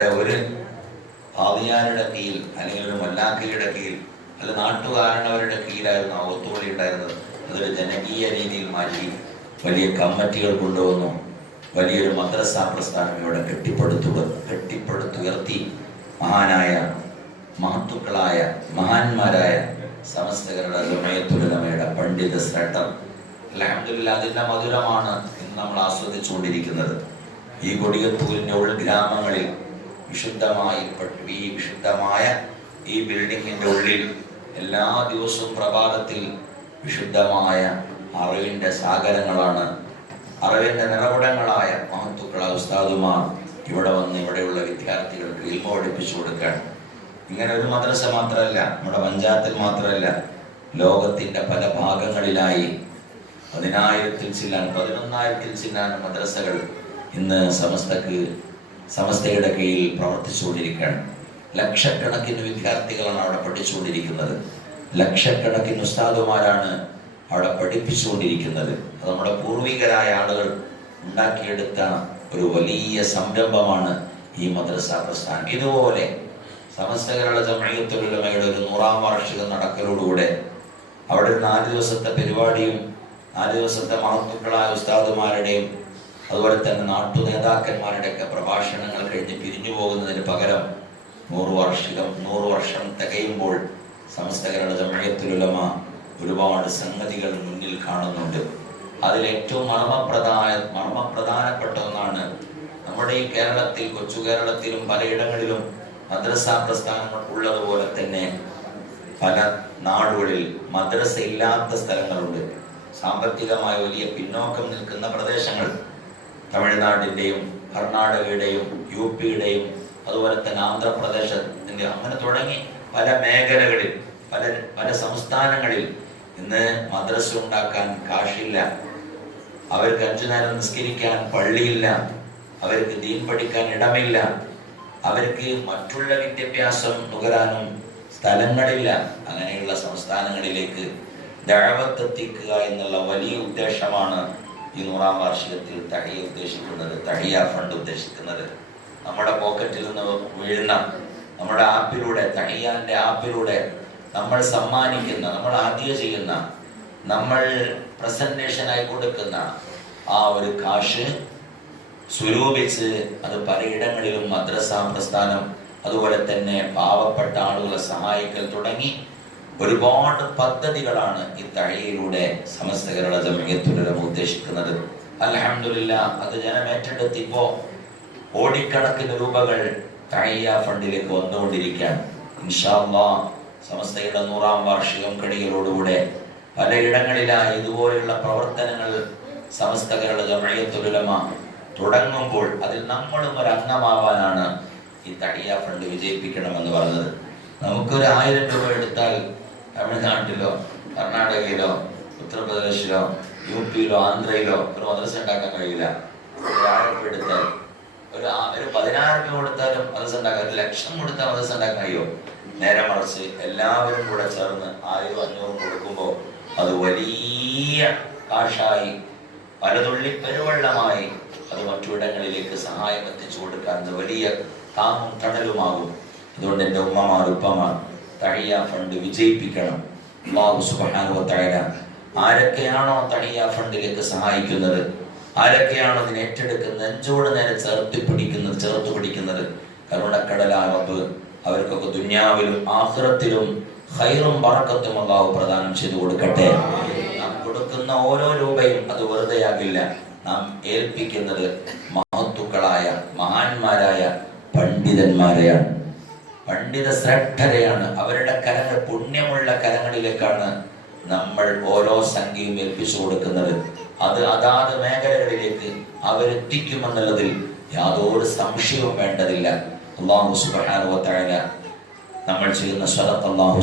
ഒരു ഭാവിയാരുടെ കീഴിൽ അല്ലെങ്കിൽ ഒരു മല്ലാക്കയുടെ കീഴിൽ അല്ല നാട്ടുകാരണവരുടെ കീഴിലായിരുന്നു ആ ഒത്തുകളി ഉണ്ടായിരുന്നത്. അതൊരു ജനകീയ രീതിയിൽ മാറ്റി വലിയ കമ്മിറ്റികൾ കൊണ്ടുവന്നു. വലിയൊരു മദ്രസ പ്രസ്ഥാനം ഇവിടെ കെട്ടിപ്പടുത്തു കെട്ടിപ്പടുത്തുയർത്തി മഹാനായ മഹത്തുക്കളായ മഹാന്മാരായ സമസ്തകരുടെ ജമയത്തുലമയുടെ പണ്ഡിത ശ്രേഷ്ഠർ. അലഹമില്ല അതിന്റെ മധുരമാണ് ഇന്ന് നമ്മൾ ആസ്വദിച്ചുകൊണ്ടിരിക്കുന്നത്. ഈ കൊടിയത്തൂരിന്റെ ഉൾഗ്രാമങ്ങളിൽ വിശുദ്ധമായി ഈ വിശുദ്ധമായ ഈ ബിൽഡിങ്ങിന്റെ ഉള്ളിൽ എല്ലാ ദിവസവും പ്രഭാതത്തിൽ വിശുദ്ധമായ അറിവിന്റെ സാഗരങ്ങളാണ്. അറിവിന്റെ നിറവിടങ്ങളായ മഹത്തുക്കള ഉസ്താദുമാർ ഇവിടെ വന്ന് ഇവിടെയുള്ള വിദ്യാർത്ഥികൾക്ക് ഇൽമ പഠിപ്പിച്ചു കൊടുക്കാൻ ഇങ്ങനെ ഒരു മദ്രസ മാത്രമല്ല നമ്മുടെ പഞ്ചായത്തിൽ മാത്രമല്ല ലോകത്തിന്റെ പല ഭാഗങ്ങളിലായി പതിനായിരത്തിൽ ചില്ലാൻ പതിനൊന്നായിരത്തിൽ ചില്ലാൻ മദ്രസകൾ ഇന്ന് സമസ്തക്ക് സമസ്തയുടെ കീഴിൽ പ്രവർത്തിച്ചുകൊണ്ടിരിക്കുകയാണ്. ലക്ഷക്കണക്കിന് വിദ്യാർത്ഥികളാണ് അവിടെ പഠിച്ചുകൊണ്ടിരിക്കുന്നത്. ലക്ഷക്കണക്കിന് ഉസ്താദുമാരാണ് അവിടെ പഠിപ്പിച്ചുകൊണ്ടിരിക്കുന്നത്. അത് നമ്മുടെ പൂർവികരായ ആളുകൾ ഉണ്ടാക്കിയെടുത്ത ഒരു വലിയ സംരംഭമാണ് ഈ മദ്രസ പ്രസ്ഥാനം. ഇതുപോലെ സമസ്ത കേരള ജമയത്തുലമയുടെ ഒരു നൂറാം വാർഷികം നടക്കലോടുകൂടെ അവിടെ നാല് ദിവസത്തെ പരിപാടിയും നാല് ദിവസത്തെ മഹത്തുക്കളായ ഉസ്താദുമാരുടെയും അതുപോലെ തന്നെ നാട്ടു നേതാക്കന്മാരുടെയൊക്കെ പ്രഭാഷണങ്ങൾ കഴിഞ്ഞ് പിരിഞ്ഞു പോകുന്നതിന് പകരം നൂറ് വാർഷികം നൂറ് വർഷം തികയുമ്പോൾ സമസ്തകരുടെ ജമയത്തുലമ ഒരുപാട് സംഗതികൾ മുന്നിൽ കാണുന്നുണ്ട്. അതിലേറ്റവും മർമ്മപ്രധാന മർമ്മപ്രധാനപ്പെട്ട ഒന്നാണ് നമ്മുടെ ഈ കേരളത്തിൽ കൊച്ചു കേരളത്തിലും പലയിടങ്ങളിലും മദ്രസ പ്രസ്ഥാനങ്ങൾ ഉള്ളതുപോലെ തന്നെ പല നാടുകളിൽ മദ്രസ ഇല്ലാത്ത സ്ഥലങ്ങളുണ്ട്. സാമ്പത്തികമായ വലിയ പിന്നോക്കം നിൽക്കുന്ന പ്രദേശങ്ങൾ തമിഴ്നാടിന്റെയും കർണാടകയുടെയും യു പിയുടെയും അതുപോലെ തന്നെ ആന്ധ്രാപ്രദേശത്തിന്റെ അങ്ങനെ തുടങ്ങി പല മേഖലകളിൽ പല പല സംസ്ഥാനങ്ങളിൽ ഇന്ന് മദ്രസ ഉണ്ടാക്കാൻ കാശില്ല. അവർക്ക് അഞ്ചു നേരം നിസ്കരിക്കാൻ പള്ളിയില്ല. അവർക്ക് ദീൻ പഠിക്കാൻ ഇടമില്ല. അവർക്ക് മറ്റുള്ള വിദ്യാഭ്യാസം നുകരാനും സ്ഥലങ്ങളില്ല. അങ്ങനെയുള്ള സംസ്ഥാനങ്ങളിലേക്ക് ദഴവത്തെത്തിക്കുക എന്നുള്ള വലിയ ഉദ്ദേശമാണ് ഈ നൂറാം വാർഷികത്തിൽ തടിയ ഉദ്ദേശിക്കുന്നത് തടിയ ഫണ്ട് ഉദ്ദേശിക്കുന്നത്. നമ്മുടെ പോക്കറ്റിൽ നിന്ന് വീഴുന്ന നമ്മുടെ ആപ്പിലൂടെ തടിയാന്റെ ആപ്പിലൂടെ നമ്മൾ സമ്മാനിക്കുന്ന നമ്മൾ ആദ്യം ചെയ്യുന്ന നമ്മൾ പ്രസന്റേഷനായി കൊടുക്കുന്ന ആ ഒരു കാശ് സ്വരൂപിച്ച് അത് പലയിടങ്ങളിലും മദ്രസ പ്രസ്ഥാനം അതുപോലെ തന്നെ പാവപ്പെട്ട ആളുകളെ സഹായിക്കൽ തുടങ്ങി ഒരുപാട് പദ്ധതികളാണ് ഈ തഴയിലൂടെ സമസ്ത കേരള ജമയത്തുലം ഉദ്ദേശിക്കുന്നത്. അലഹമില്ല അത് ജനം ഏറ്റെടുത്തിപ്പോ കോടിക്കണക്കിന് രൂപകൾ തഴയ ഫണ്ടിലേക്ക് വന്നുകൊണ്ടിരിക്കുകയാണ്. ഇൻഷാല്ലാ സമസ്തയുടെ നൂറാം വാർഷികം കടികളോടുകൂടെ പലയിടങ്ങളിലായി ഇതുപോലെയുള്ള പ്രവർത്തനങ്ങൾ സമസ്ത കേരള ജമയത്തുലമ തുടങ്ങുമ്പോൾ അതിൽ നമ്മളും ഒരു അംഗമാവാനാണ് ഈ തടിയ ഫണ്ട് വിജയിപ്പിക്കണമെന്ന് പറഞ്ഞത്. നമുക്കൊരു ആയിരം രൂപ എടുത്താൽ തമിഴ്നാട്ടിലോ കർണാടകയിലോ ഉത്തർപ്രദേശിലോ യു പിയിലോ ആന്ധ്രയിലോ ഒരു മദ്രസ ഉണ്ടാക്കാൻ കഴിയില്ല. ഒരാഴപ്പെടുത്താൽ ഒരു ഒരു പതിനായിരം രൂപ കൊടുത്താലും മദ്രസ ഉണ്ടാക്കാൻ ഒരു ലക്ഷം കൊടുത്താൽ മദ്രസ ഉണ്ടാക്കാൻ കഴിയുമോ നേരെ മറിച്ച് എല്ലാവരും കൂടെ ചേർന്ന് ആയിരം അഞ്ഞൂറും കൊടുക്കുമ്പോൾ അത് വലിയ കാശായി പലതുള്ളി പെരുവെള്ളമായി അത് മറ്റിടങ്ങളിലേക്ക് സഹായം എത്തിച്ചു കൊടുക്കാൻ വലിയ താങ്ങും തണലുമാകും. അതുകൊണ്ട് എന്റെ ഉമ്മമാർ ഉപ്പമാർ തഴിയ ഫണ്ട് വിജയിപ്പിക്കണം. അള്ളാഹു സുബ്ഹാനഹു വ തആല ആരൊക്കെയാണോ തടിയ ഫണ്ടിലേക്ക് സഹായിക്കുന്നത്? ആരൊക്കെയാണോ ഇതിനെ ഏറ്റെടുക്കുന്നത്? നെഞ്ചോട് നേരെ ചേർത്ത് പിടിക്കുന്നത് ചേർത്ത് പിടിക്കുന്നത്? കരുണക്കടലാറബ് അവർക്കൊക്കെ ദുന്യാവിലും ആഹ്റത്തിലും ഹൈറും ബറക്കത്തും അള്ളാഹു പ്രദാനം ചെയ്തു കൊടുക്കട്ടെ. നാം കൊടുക്കുന്ന ഓരോ രൂപയും അത് വെറുതെയാകില്ല. നാം ഏൽപ്പിക്കുന്നത് മഹത്തുക്കളായ മഹാന്മാരായ പണ്ഡിതന്മാരെയാണ്. പണ്ഡിത ശ്രദ്ധരെയാണ് അവരുടെ കരങ്ങൾ പുണ്യമുള്ള കരങ്ങളിലേക്കാണ് നമ്മൾ ഓരോ സംഖ്യയും ഏൽപ്പിച്ചു കൊടുക്കുന്നത്. അത് അതാത് മേഖലകളിലേക്ക് അവരെത്തിക്കുമെന്നുള്ളതിൽ യാതൊരു സംശയവും വേണ്ടതില്ല. അള്ളാഹു സുബാനുവത്തായ നമ്മൾ ചെയ്യുന്ന സ്വലത്ത് അള്ളാഹു